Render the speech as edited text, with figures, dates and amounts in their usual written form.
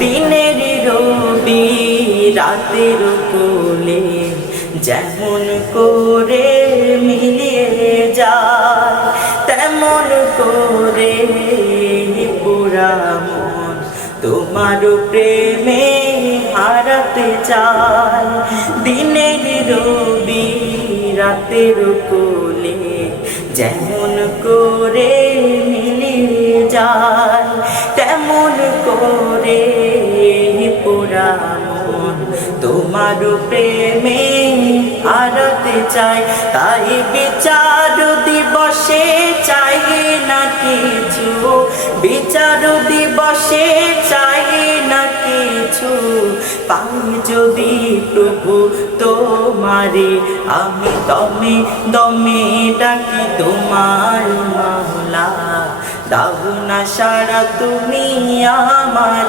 দিনের রবি রাতের কোলে যেমন করে মিলিয়ে যায়, তেমন করে পুরা মন তোমার প্রেমে হারাতে চায়। দিনের রবি রাতের কোলে যেমন করে মিলিয়ে যায়, তেমন করে পুরা মন তোমার প্রেমে হারাতে চাই। তাই বিচার দিবসে চাই না কিছু, বিচার দিবসে চাই না কিছু, পাই যদি প্রভু তোমারে আমি দমে দমে ডাকি তোমার মাওলা। দাও না সারা তুমি আমার